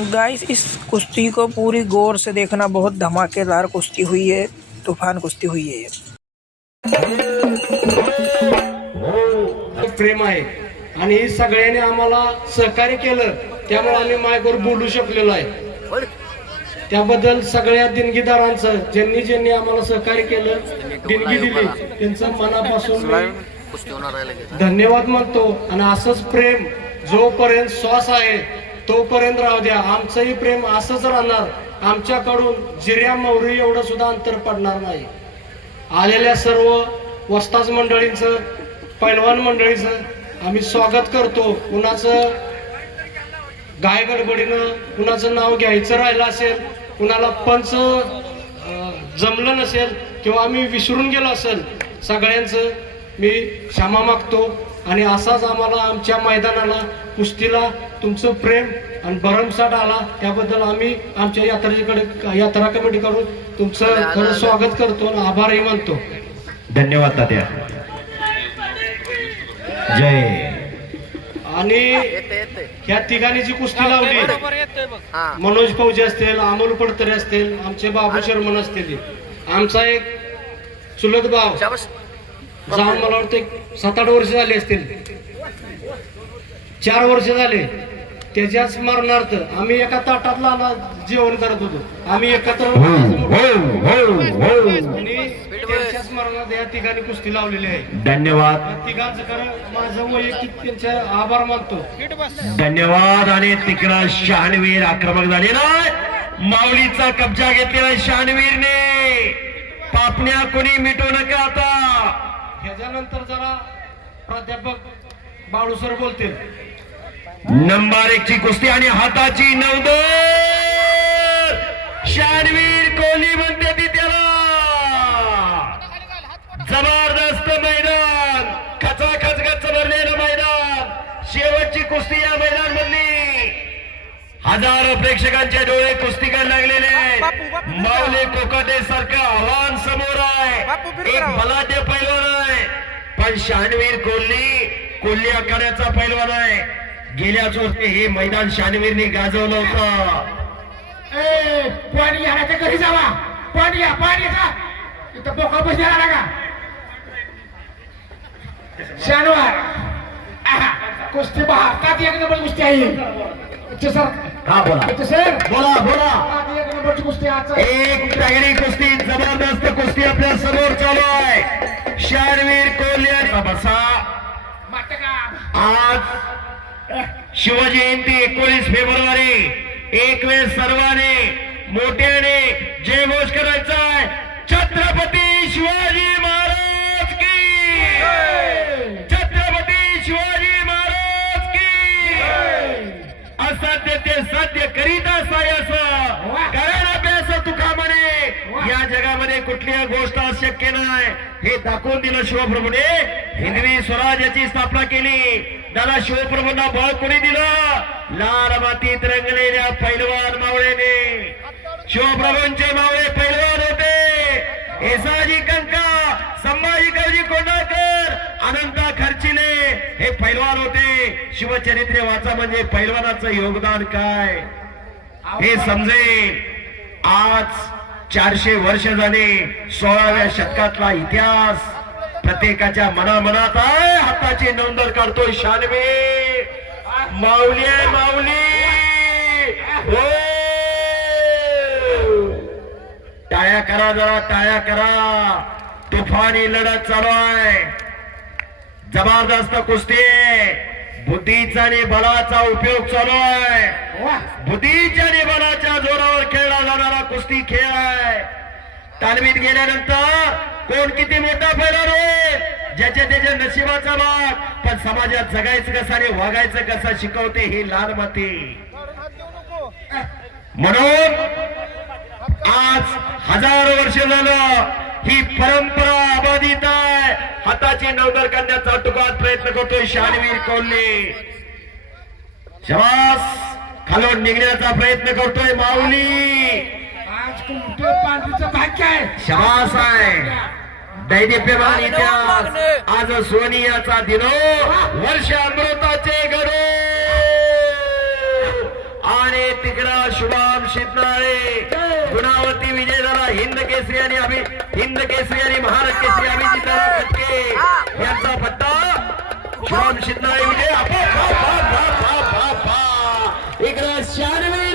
Guys, इस कुश्ती को पूरी गौर से देखना। बहुत धमाकेदार कुश्ती हुई है, तूफान कुश्ती हुई है ये। प्रेम आहे आणि सगळ्यांनी आम्हाला सहकार्य केलं, त्यामुळे आम्ही मायकवर बोलू शकलेलो आहे। त्याबद्दल सगळ्या देणगीदारांचं, ज्यांनी ज्यांनी आम्हाला सहकार्य केलं, देणगी दिली, त्यांचं मनापासून धन्यवाद मानतो। आणि असंच प्रेम जोपर्यंत श्वास आहे तोपर्यंत राहू द्या। आमचंही प्रेम असंच राहणार। आमच्याकडून जिऱ्या मौरी एवढं सुद्धा अंतर पडणार नाही। आलेल्या सर्व वस्ताज मंडळींचं, पैलवान मंडळीचं आम्ही स्वागत करतो। कुणाचं गाय गडबडीनं कुणाचं नाव घ्यायचं राहिलं असेल, कुणाला पंच जमलं नसेल किंवा आम्ही विसरून गेलो असेल, सगळ्यांचं मी क्षमा मागतो। आणि असाच आम्हाला आमच्या मैदानाला, कुस्तीला तुमचं प्रेम आणि भरमसाठ आला, त्याबद्दल आम्ही आमच्या यात्रा कमिटीकडून तुमचं खरं स्वागत करतो आणि आभारही मानतो। धन्यवाद तात्या, जय। आणि ह्या तिघांनी जी कुस्ती लावली, मनोज फौजी असतील, अमोल पडतरे असतील, आमचे बाबू शर्मन असतील, आमचा एक चुलत भाव जाऊन मला वाटतं 7-8 वर्ष झाले असतील, 4 वर्ष झाले। त्याच्याच स्मरणार्थ आम्ही एका ताटातला जेवण करत होतो, आम्ही एकत्र आणि त्यांच्या स्मरणार्थ या तिघांनी कुस्ती लावलेली आहे। धन्यवाद, तिघांचं खरं माझं वैयक्तिक त्यांचे आभार मानतो। धन्यवाद। आणि तिकडा शहाणवीर आक्रमक झालेला, माऊलीचा कब्जा घेतलेला शहाणवीरने। पापण्या कोणी मिटू नका आता। ह्याच्यानंतर जरा प्राध्यापक बाळू सर बोलतील। नंबर 1 ची कुस्ती आणि हाताची नवदर, शहाणवीर कोहली म्हणते ती त्याला। जबरदस्त मैदान, खचाखच गच्च भरलेलं मैदान। शेवटची कुस्ती या मैदान मधली। हजारो प्रेक्षकांचे डोळे कुस्तीकडे लागलेले। माऊली कोकाटे सारखं आव्हान समोर आहे, एक बलाढ्य पैलवान आहे, पण शहाणवीर कोल्ही आखाड्याचा पैलवान आहे। गेल्याच वर्षी हे मैदान शहाणवीरने गाजवलं होतं। पाणी घ्यायच्या घरी जावा, पाणी घ्या, पाणी घ्या, इथं बोका बसला का शनिवार कुस्ती भारतात 1 नंबर कुस्ती आहे सर। हा बोला सर, बोला बोला। 1 नंबरची कुस्ती आज एक टांगडी कुस्ती, जबरदस्त कुस्ती आपल्या समोर चालू आहे। शहाणवीर कोल्हे बसा। आज शिवजयंती 19 फेब्रुवारी। एक वेळ सर्वांनी मोठ्याने जयघोष करायचा आहे। छत्रपती शिवाजी महाराज की, छत्रपती शिवाजी महाराज की। असाध्य ते साध्य करीत असायचं, कारण अभ्यास तुका म्हणे। या जगामध्ये कुठलीही गोष्ट अशक्य नाही, हे दाखवून दिलं शिवप्रभूने। हिंदवी स्वराज्याची स्थापना केली। दादा शिवप्रभूंना बळ कोणी दिलं? लाल मातीत रंगलेल्या पैलवान मावळेने। शिवप्रभूंचे मावळे पैलवान होते। येसाजी कंका, संभाजी कवजी कोंढाळकर, अनंता खर्चिले हे पैलवान होते। शिवचरित्र वाचा म्हणजे पैलवानाचं योगदान काय हे समजेल। आज 400 वर्ष झाले, 16व्या शतकातला इतिहास प्रत्येकाच्या मनामनात आहे। हाताची नोंदर काढतोय शहाणवीर। माऊली आहे, माऊली। हो, टाळ्या करा, जरा टाळ्या करा। तुफानी लढत चालू आहे, जबरदस्त कुस्ती आहे। बुद्धीचा आणि बलाचा उपयोग चालू आहे। बुद्धीच्या आणि बलाच्या जोरावर खेळला जाणारा कुस्ती खेळ आहे। तालमीत गेल्यानंतर कोण किती मोठा पैलवान होईल, ज्याच्या त्याच्या नशिबाचा भाग, पण समाजात जगायचं कसं आणि वागायचं कसं शिकवते ही लाल माती। म्हणून आज हजारो वर्ष झालं ही परंपरा अबाधित आहे। हाताची नवदर करण्याचा टुकात प्रयत्न करतोय शहाणवीर कोल्हे। श्वास खालून निघण्याचा प्रयत्न करतोय माऊली। आज कुमटे पांढरीचं भाग्य आहे, श्वास आहे। दैदिप्यमान इतिहास, आज सोनियाचा दिनो, वर्ष अमृताचे गडो। आणि तिकडं शुभम शितनाळे गुणावती विजय झाला. हिंद केसरी आणि हिंद केसरी आणि महाराष्ट्र केसरी अभिजितराव खटके यांचा पट्टा. शुभम शितनाळे विजय. इकडं 96